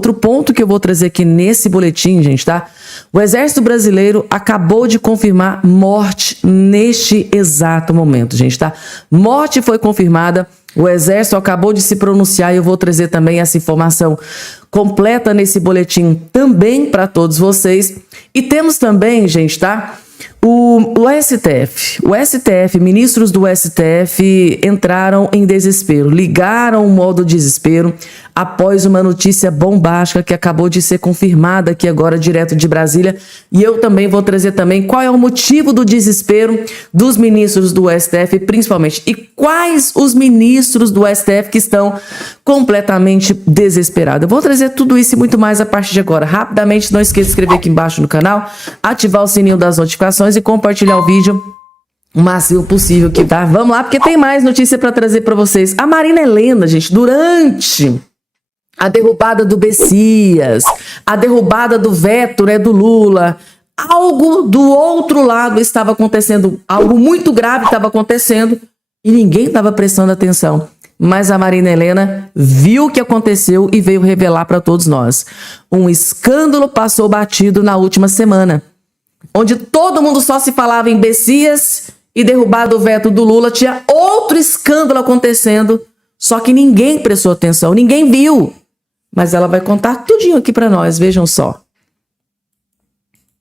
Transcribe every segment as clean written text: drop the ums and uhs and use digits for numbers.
Outro ponto que eu vou trazer aqui nesse boletim, gente, tá? O Exército Brasileiro acabou de confirmar morte neste exato momento, gente, tá? Morte foi confirmada, o Exército acabou de se pronunciar e eu vou trazer também essa informação completa nesse boletim também para todos vocês. E temos também, gente, tá? O STF, ministros do STF entraram em desespero, ligaram o modo desespero após uma notícia bombástica que acabou de ser confirmada aqui agora direto de Brasília. E eu também vou trazer também qual é o motivo do desespero dos ministros do STF, principalmente, e quais os ministros do STF que estão completamente desesperados. Eu vou trazer tudo isso e muito mais a partir de agora. Rapidamente, não esqueça de se inscrever aqui embaixo no canal, ativar o sininho das notificações e compartilhar o vídeo o máximo possível aqui, tá? Vamos lá, porque tem mais notícia para trazer para vocês. A Marina Helena, gente, durante a derrubada do Bessias, a derrubada do veto, né, do Lula, algo do outro lado estava acontecendo, algo muito grave estava acontecendo e ninguém estava prestando atenção. Mas a Marina Helena viu o que aconteceu e veio revelar para todos nós. Um escândalo passou batido na última semana, onde todo mundo só se falava em Bessias e derrubado o veto do Lula, tinha outro escândalo acontecendo, só que ninguém prestou atenção, ninguém viu. Mas ela vai contar tudinho aqui para nós, vejam só.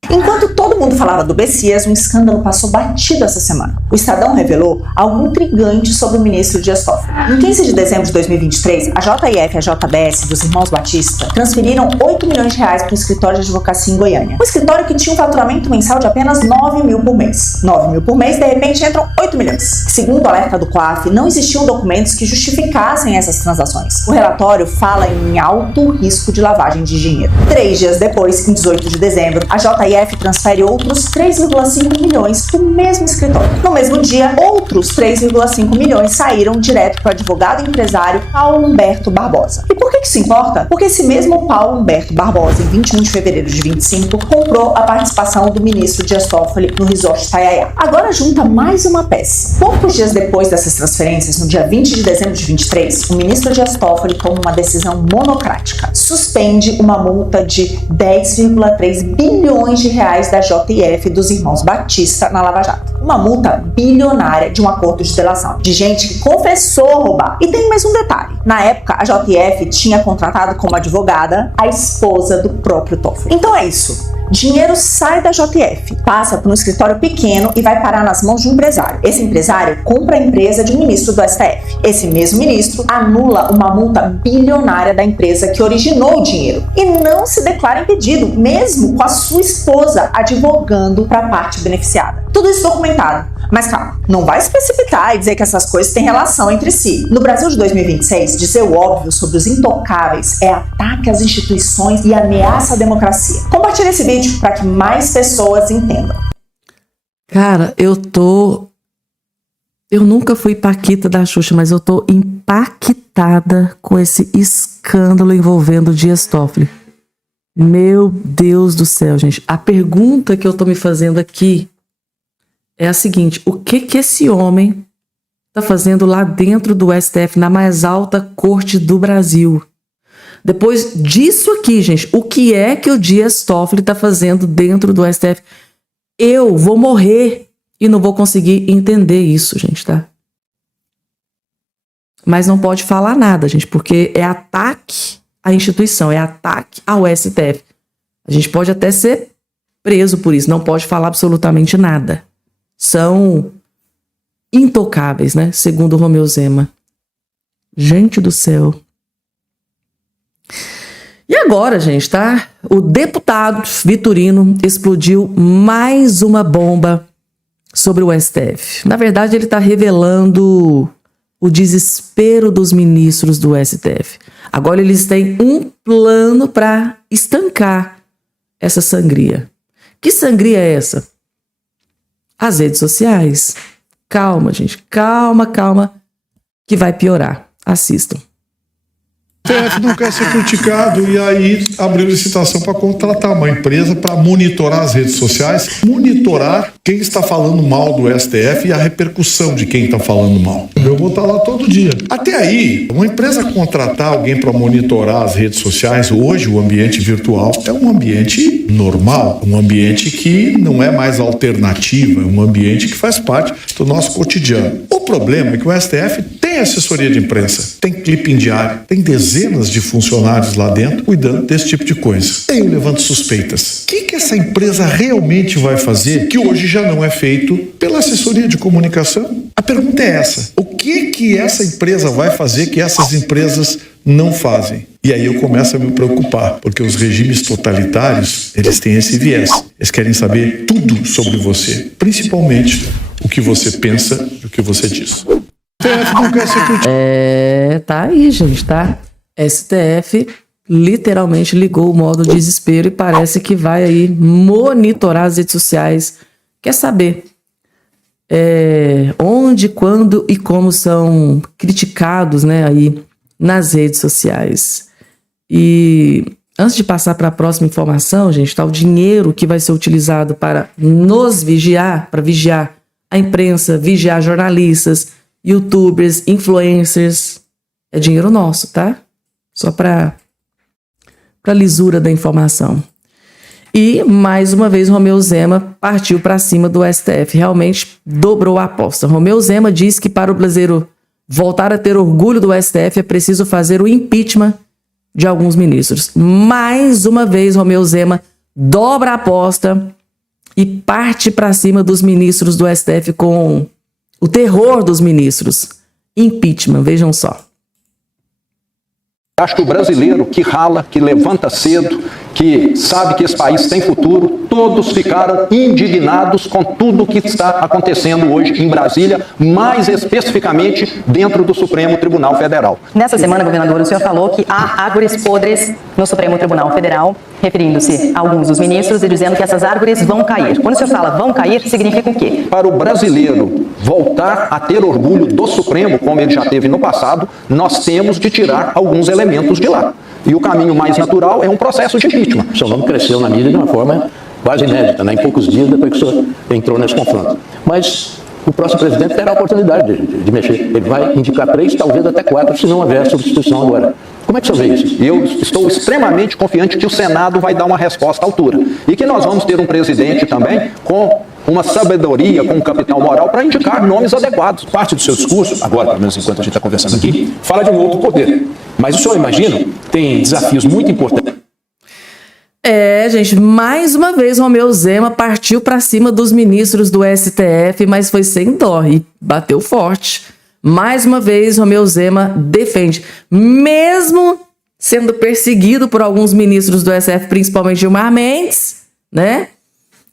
Enquanto todo mundo falava do Bessias, um escândalo passou batido essa semana. O Estadão revelou algo intrigante sobre o ministro Dias Toffoli. Em 15 de dezembro de 2023, a JF e a JBS dos irmãos Batista transferiram 8 milhões de reais para o escritório de advocacia em Goiânia. Um escritório que tinha um faturamento mensal de apenas 9 mil por mês. 9 mil por mês, de repente entram 8 milhões. Segundo o alerta do COAF, não existiam documentos que justificassem essas transações. O relatório fala em alto risco de lavagem de dinheiro. 3 dias depois, em 18 de dezembro, a JF transfere outros 3,5 milhões para o mesmo escritório. No mesmo dia, outros 3,5 milhões saíram direto para o advogado e empresário Paulo Humberto Barbosa. E por que isso importa? Porque esse mesmo Paulo Humberto Barbosa, em 21 de fevereiro de 25, comprou a participação do ministro Dias Toffoli no Resort Itaiaia. Agora junta mais uma peça. Poucos dias depois dessas transferências, no dia 20 de dezembro de 23, o ministro Dias Toffoli toma uma decisão monocrática. Suspende uma multa de 10,3 bilhões de reais da JF dos irmãos Batista na Lava Jato. Uma multa bilionária de um acordo de delação, de gente que confessou roubar. E tem mais um detalhe. Na época, a JF tinha contratado como advogada a esposa do próprio Toffoli. Então é isso. Dinheiro sai da JF, passa por um escritório pequeno e vai parar nas mãos de um empresário. Esse empresário compra a empresa de um ministro do STF. Esse mesmo ministro anula uma multa bilionária da empresa que originou o dinheiro e não se declara impedido, mesmo com a sua esposa advogando para a parte beneficiada. Tudo isso documentado. Mas calma, não vai se precipitar e dizer que essas coisas têm relação entre si. No Brasil de 2026, dizer o óbvio sobre os intocáveis é ataque às instituições e ameaça à democracia. Compartilhe esse vídeo para que mais pessoas entendam. Cara, eu nunca fui paquita da Xuxa, mas eu tô impactada com esse escândalo envolvendo o Dias Toffoli. Meu Deus do céu, gente. A pergunta que eu tô me fazendo aqui é a seguinte: o que esse homem tá fazendo lá dentro do STF, na mais alta corte do Brasil? Depois disso aqui, gente, o que é que o Dias Toffoli tá fazendo dentro do STF? Eu vou morrer e não vou conseguir entender isso, gente, tá? Mas não pode falar nada, gente, porque é ataque à instituição, é ataque ao STF. A gente pode até ser preso por isso, não pode falar absolutamente nada. São intocáveis, né? Segundo o Romeu Zema. Gente do céu. E agora, gente, tá? O deputado Vitorino explodiu mais uma bomba sobre o STF. Na verdade, ele está revelando o desespero dos ministros do STF. Agora eles têm um plano para estancar essa sangria. Que sangria é essa? As redes sociais. Calma, gente. Calma, que vai piorar. Assistam. STF não quer ser criticado e aí abriu licitação para contratar uma empresa para monitorar as redes sociais, monitorar quem está falando mal do STF e a repercussão de quem está falando mal. Eu vou estar lá todo dia. Até aí, uma empresa contratar alguém para monitorar as redes sociais, hoje o ambiente virtual é um ambiente normal, um ambiente que não é mais alternativa, é um ambiente que faz parte do nosso cotidiano. O problema é que o STF tem assessoria de imprensa, tem clipping diário, tem dezenas de funcionários lá dentro cuidando desse tipo de coisa. Eu levanto suspeitas. O que essa empresa realmente vai fazer que hoje já não é feito pela assessoria de comunicação? A pergunta é essa. O que essa empresa vai fazer que essas empresas não fazem? E aí eu começo a me preocupar, porque os regimes totalitários, eles têm esse viés. Eles querem saber tudo sobre você, principalmente o que você pensa e o que você diz. STF não quer ser criticado. Tá aí, gente, tá? STF literalmente ligou o modo desespero e parece que vai aí monitorar as redes sociais. Quer saber onde, quando e como são criticados, né, aí nas redes sociais. E antes de passar para a próxima informação, gente, tá o dinheiro que vai ser utilizado para nos vigiar, para vigiar a imprensa, vigiar jornalistas, youtubers, influencers, é dinheiro nosso, tá? Só para lisura da informação. E, mais uma vez, Romeu Zema partiu para cima do STF, realmente dobrou a aposta. Romeu Zema diz que para o brasileiro voltar a ter orgulho do STF é preciso fazer o impeachment de alguns ministros. Mais uma vez, Romeu Zema dobra a aposta e parte para cima dos ministros do STF com o terror dos ministros. Impeachment, vejam só. Acho que o brasileiro que rala, que levanta cedo, que sabe que esse país tem futuro, todos ficaram indignados com tudo que está acontecendo hoje em Brasília, mais especificamente dentro do Supremo Tribunal Federal. Nessa semana, governador, o senhor falou que há árvores podres no Supremo Tribunal Federal, referindo-se a alguns dos ministros e dizendo que essas árvores vão cair. Quando o senhor fala vão cair, significa o quê? Para o brasileiro voltar a ter orgulho do Supremo, como ele já teve no passado, nós temos de tirar alguns elementos de lá. E o caminho mais natural é um processo de impeachment. O seu nome cresceu na mídia de uma forma quase inédita, né? Em poucos dias depois que o senhor entrou nesse confronto. Mas o próximo presidente terá a oportunidade de mexer. Ele vai indicar 3, talvez até 4, se não houver substituição agora. Como é que o senhor vê isso? Eu estou extremamente confiante que o Senado vai dar uma resposta à altura. E que nós vamos ter um presidente também com uma sabedoria, com um capital moral para indicar nomes adequados. Parte do seu discurso, agora, pelo menos enquanto a gente está conversando aqui, fala de um outro poder. Mas o senhor, imagina, tem desafios muito importantes. Gente, mais uma vez Romeu Zema partiu para cima dos ministros do STF, mas foi sem dó e bateu forte. Mais uma vez Romeu Zema defende, mesmo sendo perseguido por alguns ministros do STF, principalmente Gilmar Mendes, né?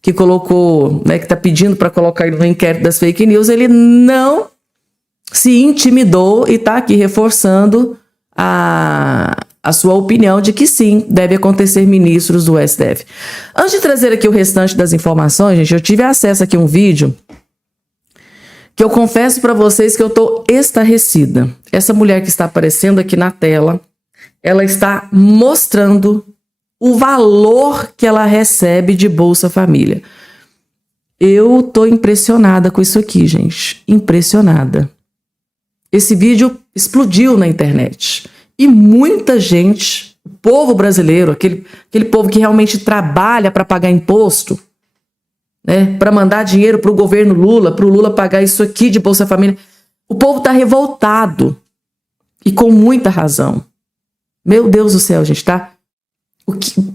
Que colocou, né, que está pedindo para colocar ele no inquérito das fake news, ele não se intimidou e está aqui reforçando a sua opinião de que sim, deve acontecer ministros do STF. Antes de trazer aqui o restante das informações, gente, eu tive acesso aqui a um vídeo que eu confesso para vocês que eu tô estarrecida. Essa mulher que está aparecendo aqui na tela, ela está mostrando o valor que ela recebe de Bolsa Família. Eu tô impressionada com isso aqui, gente. Impressionada. Esse vídeo explodiu na internet. E muita gente, o povo brasileiro, aquele povo que realmente trabalha para pagar imposto, né, para mandar dinheiro para o governo Lula, para o Lula pagar isso aqui de Bolsa Família, o povo está revoltado. E com muita razão. Meu Deus do céu, gente, tá?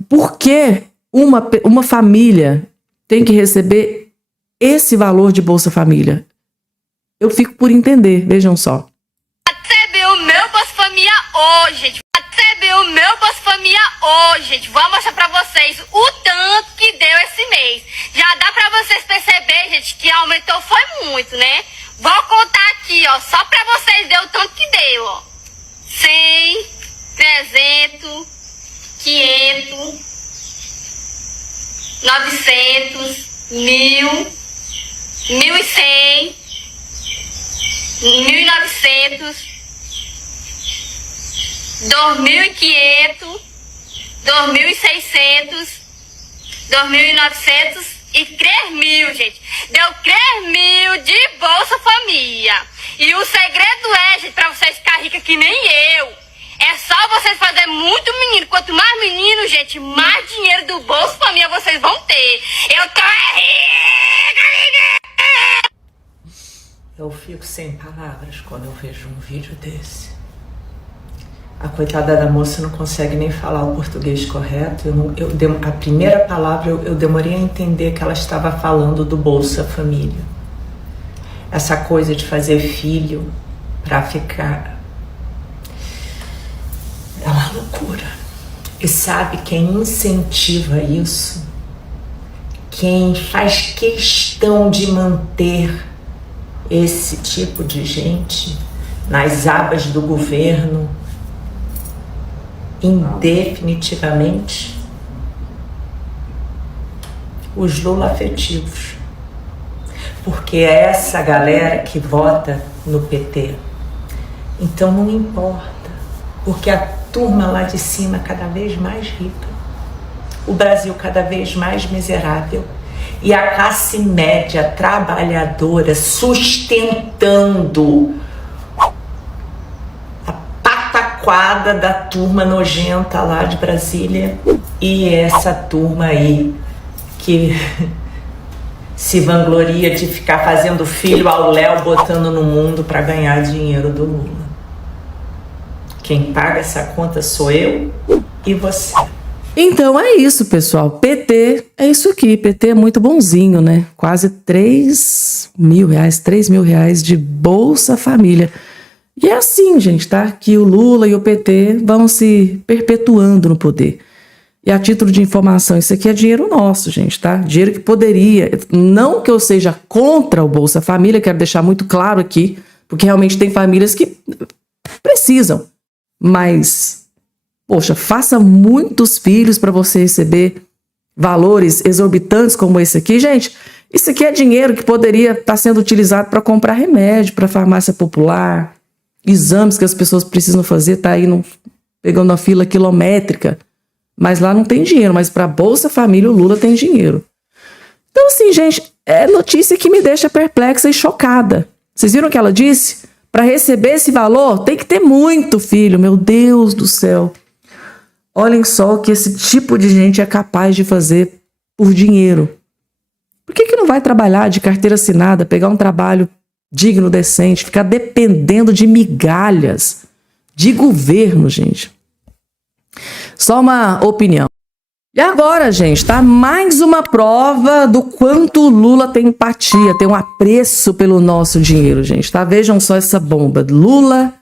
Por que uma família tem que receber esse valor de Bolsa Família? Eu fico por entender, vejam só. Recebeu o meu Bolsa Família hoje, gente. Recebeu o meu Bolsa Família hoje, gente. Vou mostrar pra vocês o tanto que deu esse mês. Já dá pra vocês perceber, gente, que aumentou foi muito, né? Vou contar aqui, ó, só pra vocês ver o tanto que deu, ó. 100, 300, 500, 900, 1000, 1100, 1900, 2.500, 2.600, 2.900 e 3.000, gente. Deu 3.000 de Bolsa Família. E o segredo é, gente, pra vocês ficarem ricos que nem eu. É só vocês fazerem muito menino. Quanto mais menino, gente, mais dinheiro do Bolsa Família vocês vão ter. Eu tô rica, rica! Eu fico sem palavras quando eu vejo um vídeo desse. A coitada da moça não consegue nem falar o português correto. A primeira palavra eu demorei a entender que ela estava falando do Bolsa Família. Essa coisa de fazer filho para ficar... é uma loucura. E sabe quem incentiva isso? Quem faz questão de manter esse tipo de gente nas abas do governo indefinitivamente? Os lulafetivos. Porque é essa galera que vota no PT. Então não importa, porque a turma lá de cima cada vez mais rica, o Brasil cada vez mais miserável e a classe média trabalhadora sustentando a pataquada da turma nojenta lá de Brasília e essa turma aí que se vangloria de ficar fazendo filho ao léu, botando no mundo para ganhar dinheiro do Lula. Quem paga essa conta sou eu e você. Então é isso, pessoal. PT é isso aqui. PT é muito bonzinho, né? Quase 3.000 reais, 3.000 reais de Bolsa Família. E é assim, gente, tá? Que o Lula e o PT vão se perpetuando no poder. E a título de informação, isso aqui é dinheiro nosso, gente, tá? Dinheiro que poderia... Não que eu seja contra o Bolsa Família, quero deixar muito claro aqui, porque realmente tem famílias que precisam. Mas... poxa, faça muitos filhos para você receber valores exorbitantes como esse aqui. Gente, isso aqui é dinheiro que poderia estar sendo utilizado para comprar remédio, para farmácia popular, exames que as pessoas precisam fazer, tá aí pegando uma fila quilométrica. Mas lá não tem dinheiro, mas para Bolsa Família o Lula tem dinheiro. Então assim, gente, é notícia que me deixa perplexa e chocada. Vocês viram o que ela disse? Para receber esse valor tem que ter muito filho, meu Deus do céu. Olhem só o que esse tipo de gente é capaz de fazer por dinheiro. Por que não vai trabalhar de carteira assinada, pegar um trabalho digno, decente, ficar dependendo de migalhas de governo, gente? Só uma opinião. E agora, gente, tá mais uma prova do quanto o Lula tem empatia, tem um apreço pelo nosso dinheiro, gente, tá? Vejam só essa bomba. Lula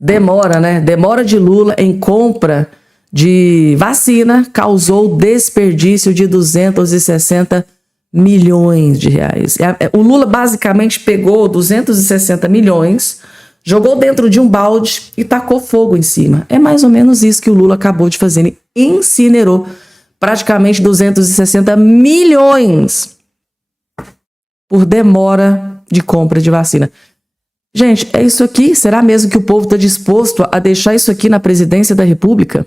demora, né? Demora de Lula em compra de vacina causou desperdício de 260 milhões de reais. O Lula basicamente pegou 260 milhões, jogou dentro de um balde e tacou fogo em cima. É mais ou menos isso que o Lula acabou de fazer. Ele incinerou praticamente 260 milhões por demora de compra de vacina. Gente, é isso aqui? Será mesmo que o povo está disposto a deixar isso aqui na presidência da República?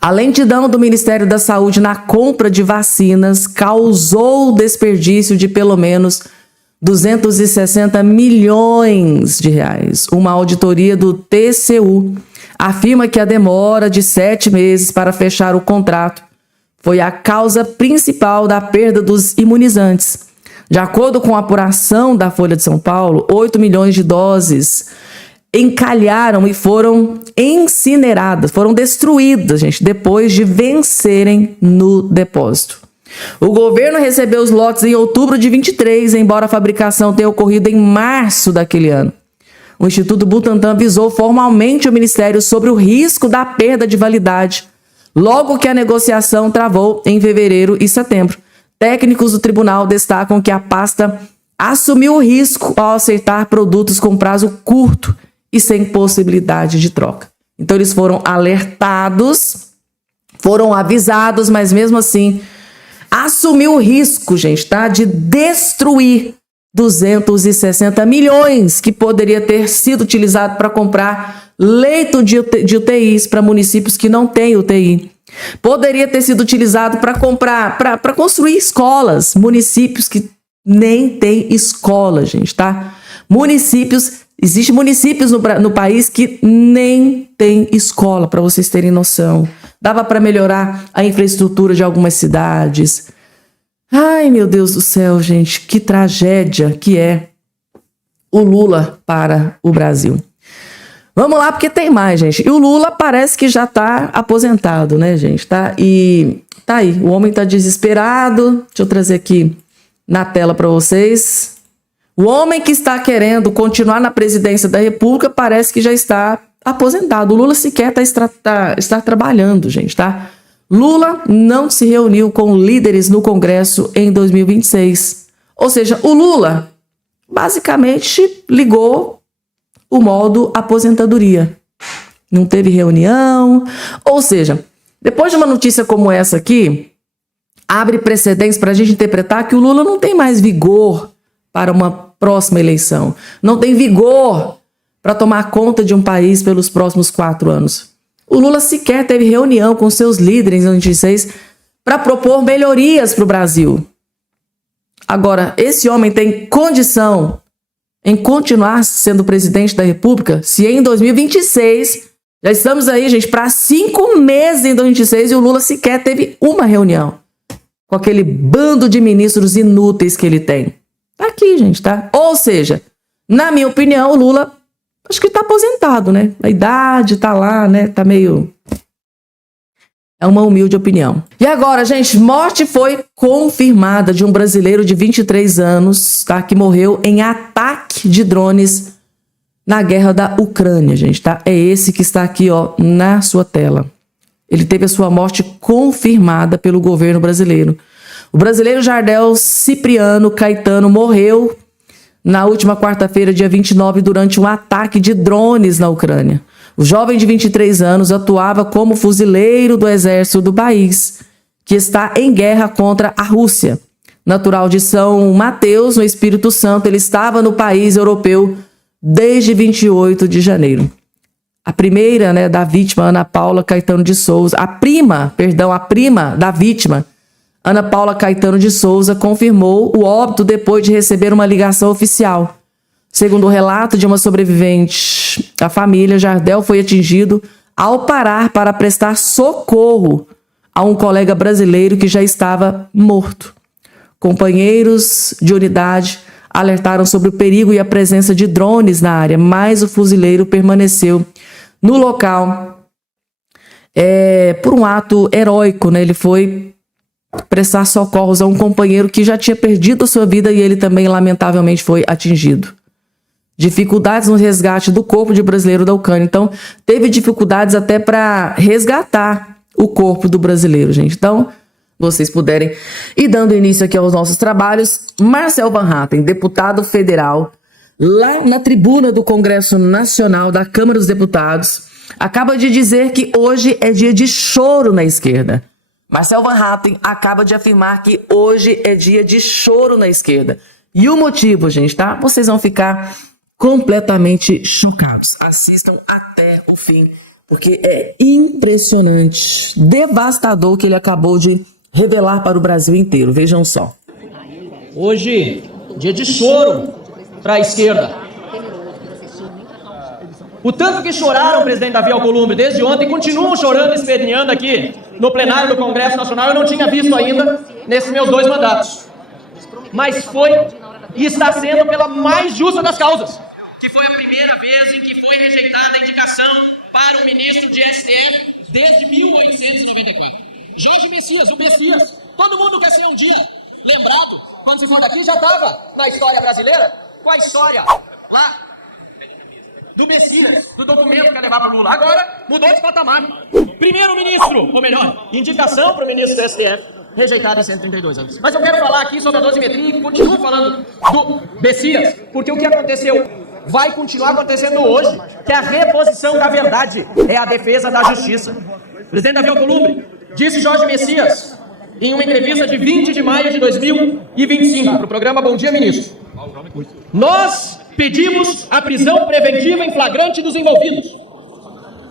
A lentidão do Ministério da Saúde na compra de vacinas causou desperdício de pelo menos 260 milhões de reais. Uma auditoria do TCU afirma que a demora de 7 meses para fechar o contrato foi a causa principal da perda dos imunizantes. De acordo com a apuração da Folha de São Paulo, 8 milhões de doses encalharam e foram incineradas, foram destruídas, gente, depois de vencerem no depósito. O governo recebeu os lotes em outubro de 23, embora a fabricação tenha ocorrido em março daquele ano. O Instituto Butantan avisou formalmente o Ministério sobre o risco da perda de validade, logo que a negociação travou em fevereiro e setembro. Técnicos do tribunal destacam que a pasta assumiu o risco ao aceitar produtos com prazo curto e sem possibilidade de troca. Então eles foram alertados, foram avisados, mas mesmo assim assumiu o risco, gente, tá? De destruir 260 milhões que poderia ter sido utilizado para comprar leito de UTIs para municípios que não têm UTI. Poderia ter sido utilizado para comprar, para construir escolas, municípios que nem têm escola, gente, tá? Existem municípios no país que nem tem escola, para vocês terem noção. Dava para melhorar a infraestrutura de algumas cidades. Ai, meu Deus do céu, gente, que tragédia que é o Lula para o Brasil. Vamos lá, porque tem mais, gente. E o Lula parece que já tá aposentado, né, gente? Tá? E tá aí, o homem tá desesperado. Deixa eu trazer aqui na tela para vocês. O homem que está querendo continuar na presidência da República parece que já está aposentado. O Lula sequer está trabalhando, gente, tá? Lula não se reuniu com líderes no Congresso em 2026. Ou seja, o Lula basicamente ligou o modo aposentadoria. Não teve reunião. Ou seja, depois de uma notícia como essa aqui, abre precedentes para a gente interpretar que o Lula não tem mais vigor para uma próxima eleição. Não tem vigor para tomar conta de um país pelos próximos 4 anos. O Lula sequer teve reunião com seus líderes em 2026 para propor melhorias para o Brasil. Agora, esse homem tem condição em continuar sendo presidente da República se em 2026, já estamos aí, gente, para 5 meses em 2026 e o Lula sequer teve uma reunião com aquele bando de ministros inúteis que ele tem. Tá aqui, gente, tá? Ou seja, na minha opinião, o Lula acho que tá aposentado, né? A idade tá lá, né? Tá meio... É uma humilde opinião. E agora, gente, morte foi confirmada de um brasileiro de 23 anos, tá? Que morreu em ataque de drones na guerra da Ucrânia, gente, tá? É esse que está aqui, ó, na sua tela. Ele teve a sua morte confirmada pelo governo brasileiro. O brasileiro Jardel Cipriano Caetano morreu na última quarta-feira, dia 29, durante um ataque de drones na Ucrânia. O jovem de 23 anos atuava como fuzileiro do exército do país, que está em guerra contra a Rússia. Natural de São Mateus, no Espírito Santo, ele estava no país europeu desde 28 de janeiro. A primeira, né, da vítima, Ana Paula Caetano de Souza, a prima da vítima, Ana Paula Caetano de Souza, confirmou o óbito depois de receber uma ligação oficial. Segundo o relato de uma sobrevivente da família, Jardel foi atingido ao parar para prestar socorro a um colega brasileiro que já estava morto. Companheiros de unidade alertaram sobre o perigo e a presença de drones na área, mas o fuzileiro permaneceu no local por um ato heróico, né? Ele foi prestar socorros a um companheiro que já tinha perdido a sua vida e ele também, lamentavelmente, foi atingido. Dificuldades no resgate do corpo de brasileiro da Ucrânia. Então, teve dificuldades até para resgatar o corpo do brasileiro, gente. Então, vocês puderem ir dando início aqui aos nossos trabalhos. Marcel Van Hatten, deputado federal, lá na tribuna do Congresso Nacional da Câmara dos Deputados, acaba de dizer que hoje é dia de choro na esquerda. Marcel Van Hatten acaba de afirmar que hoje é dia de choro na esquerda. E o motivo, gente, tá? Vocês vão ficar completamente chocados. Assistam até o fim, porque é impressionante, devastador o que ele acabou de revelar para o Brasil inteiro. Vejam só. Hoje, dia de choro para a esquerda. O tanto que choraram, presidente Davi Alcolumbre, desde ontem, continuam chorando, esperneando aqui no plenário do Congresso Nacional. Eu não tinha visto ainda nesses meus 2 mandatos. Mas foi e está sendo pela mais justa das causas. Que foi a primeira vez em que foi rejeitada a indicação para o ministro de STF desde 1894. Jorge Messias, o Messias. Todo mundo quer ser um dia lembrado. Quando se for daqui, já estava na história brasileira. Qual a história? Lá do Messias, do documento que ia levar para o Lula. Agora mudou de patamar. Primeiro-ministro, ou melhor, indicação para o ministro do STF, rejeitada em 132 anos. Mas eu quero falar aqui sobre a dosimetria e continuo falando do Messias, porque o que aconteceu vai continuar acontecendo hoje, que a reposição da verdade é a defesa da justiça. Presidente Davi Alcolumbre, disse Jorge Messias em uma entrevista de 20 de maio de 2025 para o programa Bom Dia Ministro. Nós pedimos a prisão preventiva em flagrante dos envolvidos.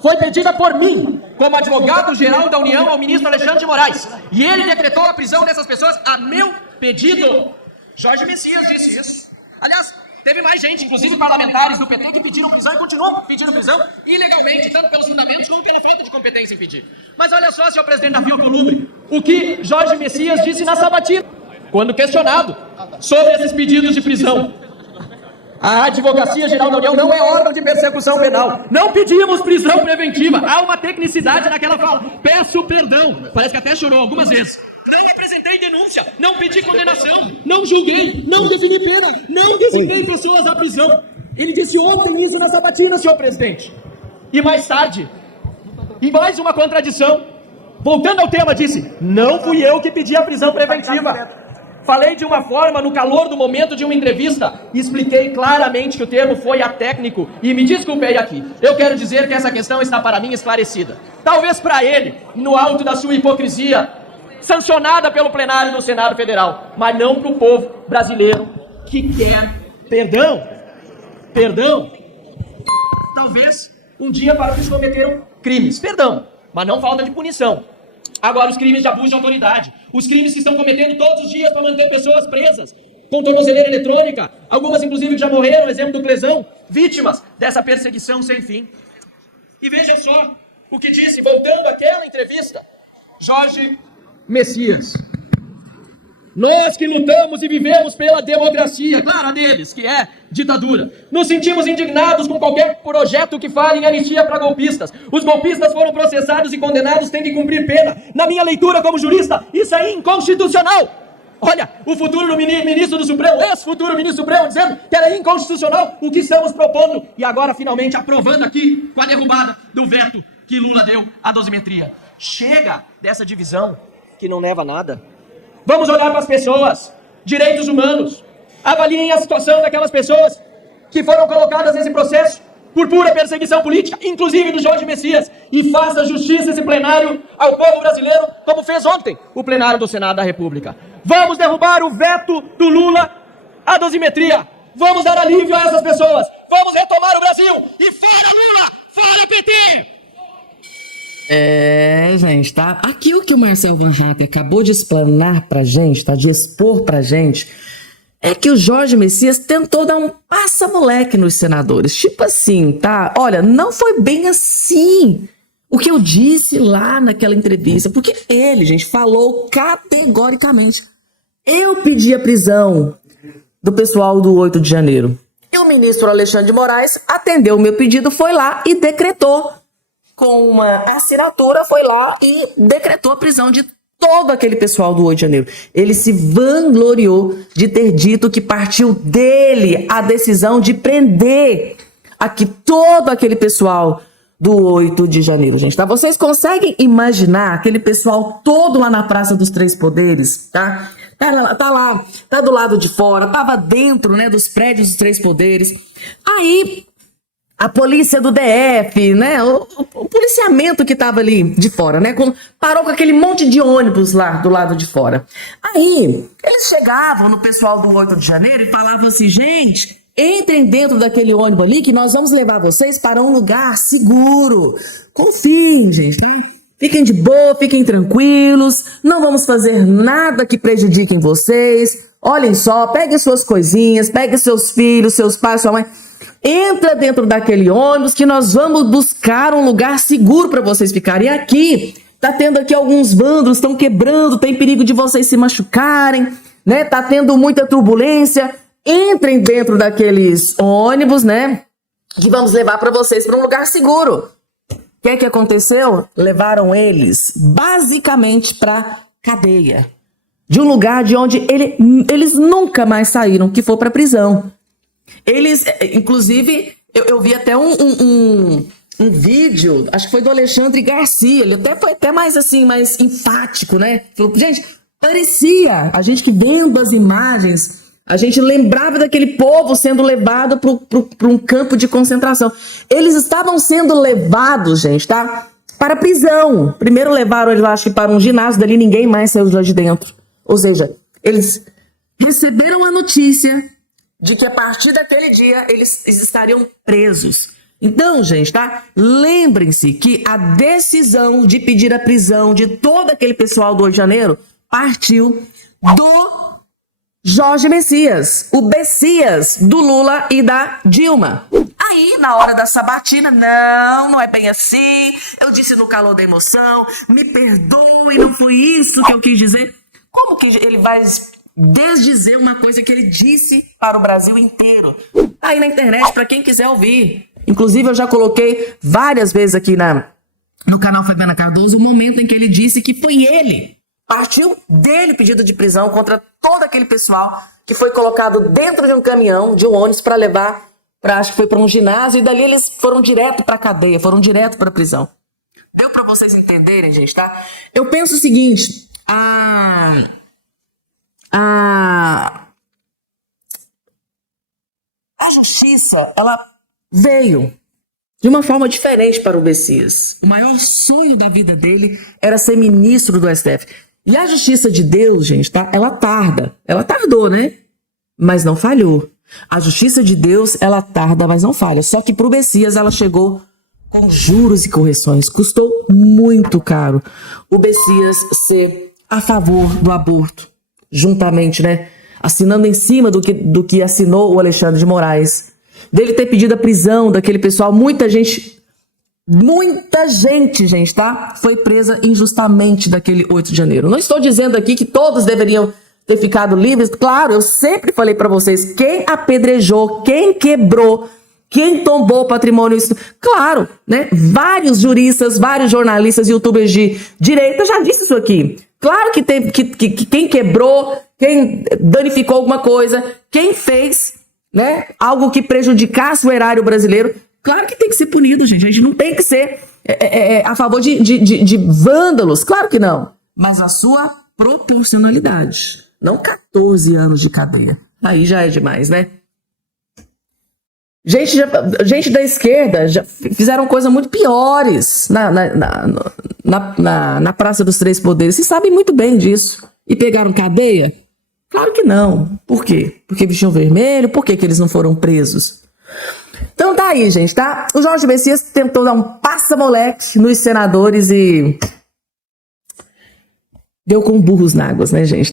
Foi pedida por mim, como advogado-geral da União, ao ministro Alexandre de Moraes. E ele decretou a prisão dessas pessoas a meu pedido. Jorge Messias disse isso. Aliás, teve mais gente, inclusive parlamentares do PT, que pediram prisão e continuam pedindo prisão ilegalmente, tanto pelos fundamentos como pela falta de competência em pedir. Mas olha só, senhor presidente da Fiocruz, o que Jorge Messias disse na sabatina, quando questionado sobre esses pedidos de prisão. A Advocacia Geral da União não é órgão de persecução penal. Não pedimos prisão preventiva. Há uma tecnicidade naquela fala. Peço perdão. Parece que até chorou algumas vezes. Não apresentei denúncia, não pedi condenação, não julguei, não defini pena, não designei pessoas à prisão. Ele disse ontem isso na sabatina, senhor presidente. E mais tarde, em mais uma contradição, voltando ao tema, disse: não fui eu que pedi a prisão preventiva. Falei de uma forma, no calor do momento de uma entrevista, e expliquei claramente que o termo foi atécnico, e me desculpei aqui. Eu quero dizer que essa questão está para mim esclarecida. Talvez para ele, no alto da sua hipocrisia, sancionada pelo plenário do Senado Federal, mas não para o povo brasileiro que quer perdão. Perdão. Talvez um dia para os que cometeram crimes. Perdão, mas não falta de punição. Agora, os crimes de abuso de autoridade, os crimes que estão cometendo todos os dias para manter pessoas presas, com tornozeleira eletrônica, algumas inclusive que já morreram, exemplo do Clesão, vítimas dessa perseguição sem fim. E veja só o que disse, voltando àquela entrevista, Jorge Messias. Nós que lutamos e vivemos pela democracia, claro, a deles, que é ditadura, nos sentimos indignados com qualquer projeto que fale em anistia para golpistas. Os golpistas foram processados e condenados, têm que cumprir pena. Na minha leitura como jurista, isso é inconstitucional. Olha, o futuro ministro do Supremo, ex-futuro ministro do Supremo, dizendo que era inconstitucional o que estamos propondo. E agora, finalmente, aprovando aqui com a derrubada do veto que Lula deu à dosimetria. Chega dessa divisão que não leva a nada. Vamos olhar para as pessoas, direitos humanos. Avaliem a situação daquelas pessoas que foram colocadas nesse processo por pura perseguição política, inclusive do Jorge Messias, e faça justiça esse plenário ao povo brasileiro, como fez ontem o plenário do Senado da República. Vamos derrubar o veto do Lula à dosimetria. Vamos dar alívio a essas pessoas. Vamos retomar o Brasil. E fora Lula, fora PT! Gente, tá? Aqui o que o Marcel Van Hatten acabou de explanar pra gente, tá? De expor pra gente, é que o Jorge Messias tentou dar um passa-moleque nos senadores. Tipo assim, tá? Olha, não foi bem assim o que eu disse lá naquela entrevista, porque ele, gente, falou categoricamente: eu pedi a prisão do pessoal do 8 de janeiro. E o ministro Alexandre de Moraes atendeu o meu pedido, foi lá e decretou. Com uma assinatura, foi lá e decretou a prisão de todo aquele pessoal do 8 de janeiro. Ele se vangloriou de ter dito que partiu dele a decisão de prender aqui todo aquele pessoal do 8 de janeiro, gente, tá? Vocês conseguem imaginar aquele pessoal todo lá na Praça dos Três Poderes, tá? Tá lá, tá do lado de fora, tava dentro, né, dos prédios dos Três Poderes. Aí a polícia do DF, né, o policiamento que tava ali de fora, né, parou com aquele monte de ônibus lá do lado de fora. Aí, eles chegavam no pessoal do 8 de janeiro e falavam assim: gente, entrem dentro daquele ônibus ali que nós vamos levar vocês para um lugar seguro. Confiem, gente, tá? Fiquem de boa, fiquem tranquilos, não vamos fazer nada que prejudiquem vocês. Olhem só, peguem suas coisinhas, peguem seus filhos, seus pais, sua mãe. Entra dentro daquele ônibus que nós vamos buscar um lugar seguro para vocês ficarem. E aqui, tá tendo aqui alguns vândalos, estão quebrando, tem perigo de vocês se machucarem, né? Tá tendo muita turbulência. Entrem dentro daqueles ônibus, né? Que vamos levar para vocês para um lugar seguro. O que aconteceu? Levaram eles basicamente para cadeia. De um lugar de onde eles nunca mais saíram, que foi para prisão. Eles, inclusive, eu vi até um vídeo, acho que foi do Alexandre Garcia, ele até foi até mais assim, mais enfático, né? Falou, gente, parecia, a gente que vendo as imagens, a gente lembrava daquele povo sendo levado para um campo de concentração. Eles estavam sendo levados, gente, tá? Para prisão. Primeiro levaram eles, acho que para um ginásio, dali ninguém mais saiu de lá de dentro. Ou seja, eles receberam a notícia de que a partir daquele dia eles estariam presos. Então, gente, tá? Lembrem-se que a decisão de pedir a prisão de todo aquele pessoal do 8 de janeiro partiu do Jorge Messias, o Bessias do Lula e da Dilma. Aí, na hora da sabatina, não é bem assim, eu disse no calor da emoção, me perdoe, não foi isso que eu quis dizer. Como que ele vai desdizer uma coisa que ele disse para o Brasil inteiro? Aí na internet, para quem quiser ouvir. Inclusive, eu já coloquei várias vezes aqui no canal Fabiana Cardoso o momento em que ele disse que foi ele. Partiu dele pedido de prisão contra todo aquele pessoal que foi colocado dentro de um caminhão, de um ônibus, para levar, acho que foi para um ginásio, e dali eles foram direto para a cadeia, foram direto para a prisão. Deu para vocês entenderem, gente, tá? Eu penso o seguinte, a justiça, ela veio de uma forma diferente para o Bessias. O maior sonho da vida dele era ser ministro do STF. E a justiça de Deus, gente, tá? Ela tarda. Ela tardou, né? Mas não falhou. A justiça de Deus, ela tarda, mas não falha. Só que pro Bessias, ela chegou com juros e correções. Custou muito caro o Bessias ser a favor do aborto. Juntamente, né? Assinando em cima do que assinou o Alexandre de Moraes. Dele ter pedido a prisão daquele pessoal. Muita gente, gente, tá? Foi presa injustamente daquele 8 de janeiro. Não estou dizendo aqui que todos deveriam ter ficado livres. Claro, eu sempre falei pra vocês, quem apedrejou, quem quebrou, quem tombou patrimônio, claro, né? Vários juristas, vários jornalistas, youtubers de direita já disse isso aqui. Claro que teve que quem quebrou, quem danificou alguma coisa, quem fez, né, algo que prejudicasse o erário brasileiro, claro que tem que ser punido, gente. A gente não tem que ser a favor de vândalos, claro que não. Mas a sua proporcionalidade, não 14 anos de cadeia. Aí já é demais, né? Gente da esquerda já fizeram coisas muito piores na Praça dos Três Poderes. Vocês sabem muito bem disso. E pegaram cadeia? Claro que não. Por quê? Porque vestiam vermelho? Por que eles não foram presos? Então tá aí, gente, tá? O Jorge Messias tentou dar um passa-moleque nos senadores e deu com burros na água, né, gente?